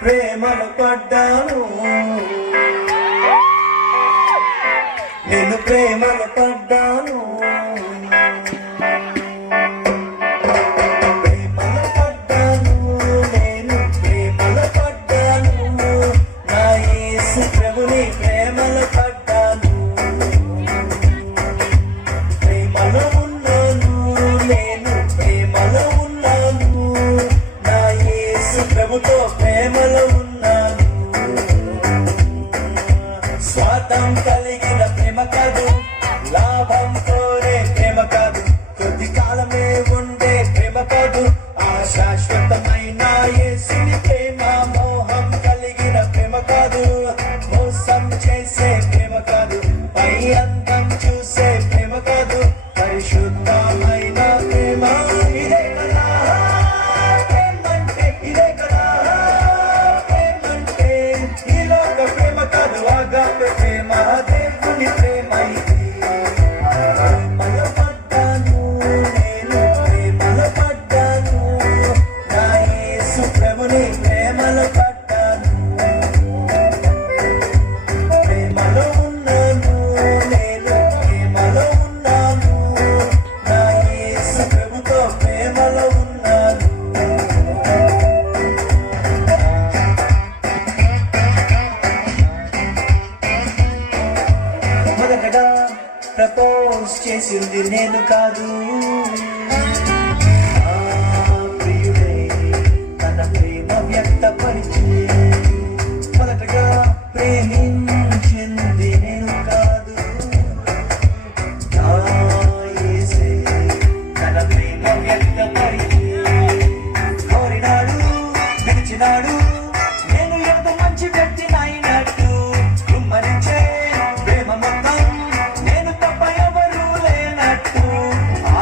ప్రేమలో పడ్డాను, నేను ప్రేమలో పడ్డాను, ప్రేమలో పడ్డాను, నేను ప్రేమలో పడ్డాను, నా యేసు ప్రభుని ప్రేమలో పడ్డాను, ప్రేమలో ఉన్నాను, నేను ప్రేమలో ఉన్నాను, నా యేసు ప్రభుతో ప్రేమలో ఉన్నాను. స్వార్థం కలిగిన ప్రేమ కాదు, లాభం కోరే ప్రేమ కాదు, కొద్ది కాలమే ఉండే ప్రేమ కాదు, ఆ శాశ్వతమైన యేసుని ప్రేమ. మోహం కలిగిన ప్రేమ కాదు, మోసం చేసే ప్రేమ కాదు, పై అందం చూసే ప్రేమ కాదు, పరిశుద్ధమైన ప్రేమ. ఇదే కదా ప్రేమంటే, ఇదే కదా ప్రేమంటే. ఈ లోక ప్రేమ కాదు, ఆగాపే ప్రేమ, దేవుని ప్రేమ ఇది. ప్రేమలో పడ్డాను, నేను ప్రేమలో పడ్డాను, నా యేసు ప్రభుని ప్రేమలో పడ్డాను, ప్రేమలో ఉన్నాను, నేను ప్రేమలో ఉన్నాను, నా యేసు ప్రభుతో ప్రేమలో ఉన్నాను. మొదటగా ప్రపోజ్ చేసింది నేను కాదు, ఆ ప్రియుడే తన ప్రేమ వ్యక్తపరిచి. మొదటగా ప్రేమించింది నేను కాదు, నా యేసే తన ప్రేమ వ్యక్తపరిచి. కోరినాడు, పిలిచినాడు, నేను ఎంతో మంచి వ్యక్తినైనట్టు, కుమ్మరించే ప్రేమ మొత్తం నేను తప్ప ఎవరూ లేనట్టు.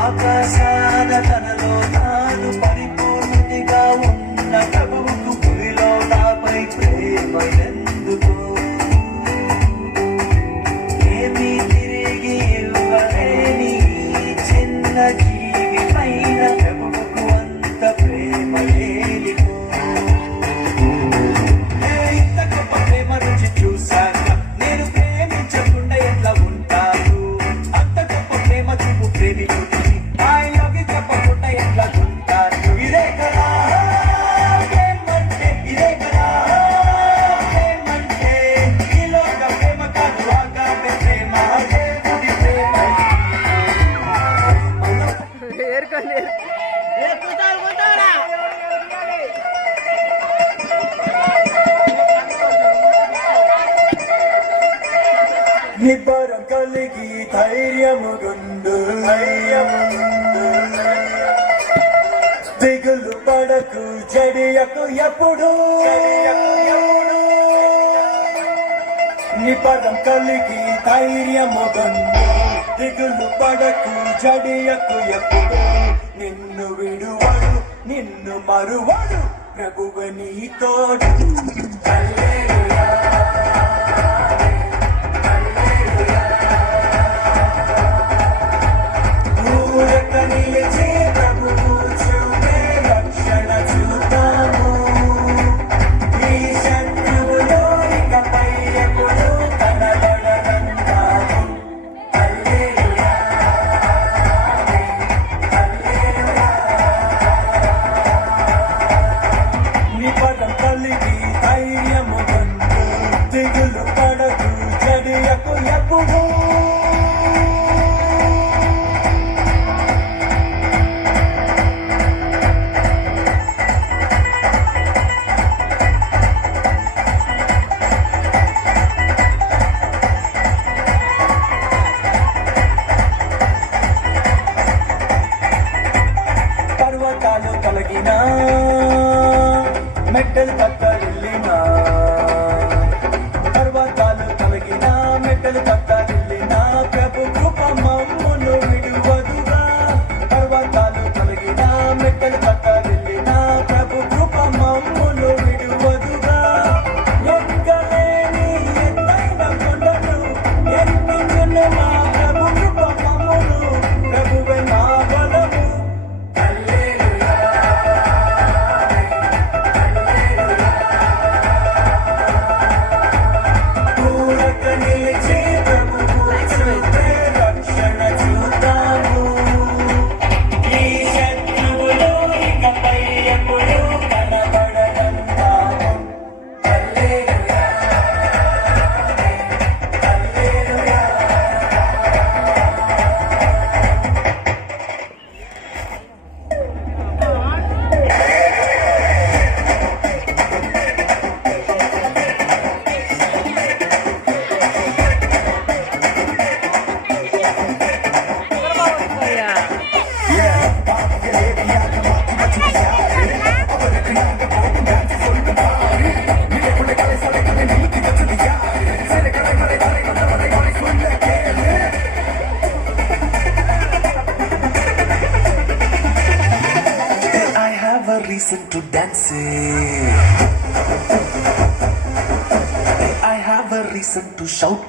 ఆకాశాన తనలో తాను పరిపూర్ణిగా ఉన్న ప్రభువుకు భూమిలో నాపై ప్రేమ ఎందుకు? ఏమీ తిరిగి ఇవ్వలేని ఈ చిన్న జీవి పైన ప్రభువుకు అంత ప్రేమ లేనిపో. ఇంత గొప్ప ప్రేమ రుచి చూశాక నేను ప్రేమించకుండా ఎట్లా ఉంటాను? అంత గొప్ప ప్రేమ చూపు ప్రేమికుడిని ఐ లవ్ యు చెప్పకుండా ఎట్లా ఉంటాను? ఇదే కదా ప్రేమంటే, ఇదే కదా ప్రేమంటే. ఈ లోక ప్రేమ కాదు, ఆగాపే ప్రేమ, దేవుడి ప్రేమ. నిబ్బరం కలిగి ధైర్యముగుండు, దిగులు పడకు, జడియకు ఎప్పుడు. నిబ్బరం కలిగి ధైర్యముగుండు, దిగులు పడకు, జడియకు ఎప్పుడు. నిన్ను విడువడు, నిన్ను మరువడు, ప్రభువు నీ తోడు. హల్లెలూయా. దిగులు పడకు, జడియకు ఎప్పుడు. పర్వతాలు కలిగిన మెట్టలు పక్కలిల్లినా, పర్వతాలు కలిగిన మెట్టలు పక్కలిల్లినా, ప్రభు కృప మమ్మును విడువదుగా. పర్వతాలు కలిగిన మెట్టలు పక్కలిల్లినా, ప్రభు కృప మమ్మును విడువదుగా. ఎక్కలేని ఎత్తైన కొండను ఎత్తుకున్న మా ప్రభు కృప మమ్మును, ప్రభువే మా బలము. హల్లెలూయా. I have a reason to dance. I have a reason to shout.